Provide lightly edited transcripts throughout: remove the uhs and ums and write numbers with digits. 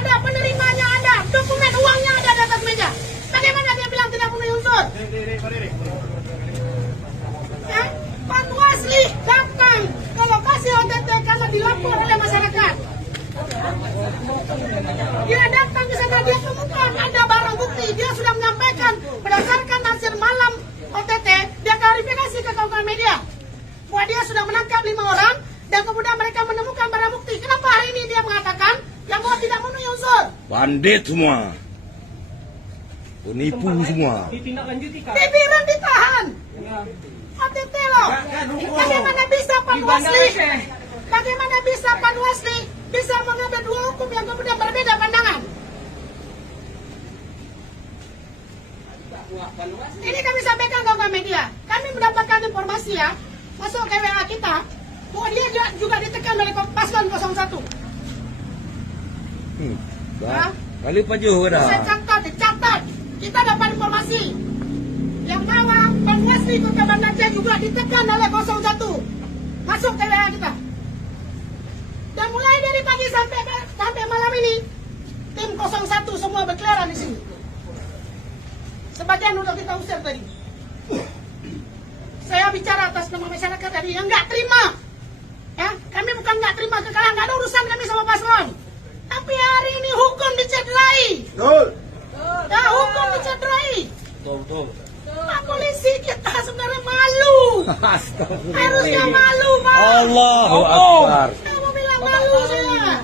ada, penerimanya ada, dokumen uangnya ada di atas meja. Bagaimana dia bilang tidak memenuhi unsur? Ya, Panwasli datang ke lokasi OTT karena dilapor oleh masyarakat. Dia datang ke sana, dia temukan ada barang bukti. Dia sudah menyampaikan berdasarkan hasil malam OTT, dia klarifikasi ke kawan-kawan media bahwa dia sudah menangkap 5 orang dan kemudian mereka menemukan barang bukti. Kenapa hari ini dia mengatakan yang bahwa tidak memenuhi unsur? Bandit semua. Penipu semua. Bibiran ditahan. OTT loh. Bagaimana bisa Panwasli? Bagaimana bisa Panwasli bisa mengambil dua hukum yang kemudian berbeda pandangan? Ini kami sampaikan ke media. Kami mendapatkan informasi ya, masuk ke WA kita, bahwa dia juga ditekan oleh paslon 01. Kali pajuh dah. Saya dicatat. Kita dapat informasi yang bahwa Panwasli Kota Banda Aceh juga ditekan oleh 01. Masuk ke WA kita. Dan mulai dari pagi sampai malam ini, tim 01 semua berkeliaran di sini. Sebagian udah kita usir tadi. Saya bicara atas nama masyarakat tadi yang nggak terima. Ya, kami bukan nggak terima kekalahan, nggak ada urusan kami sama paslon. Tapi hari ini hukum dicederai. Betul. Ya, hukum dicederai. Betul. Pak polisi kita sebenarnya malu. Harusnya malu, Pak. Allahu Akbar. Kamu bilang malu saya.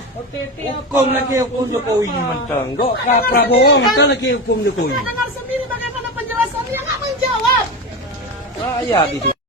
Hukum lagi hukum Jokowi ini mentang. Kok Kak Prabowo mentang lagi hukum Jokowi. Saya dengar sendiri bagaimana penjelasannya, nggak menjawab. Rakyat itu.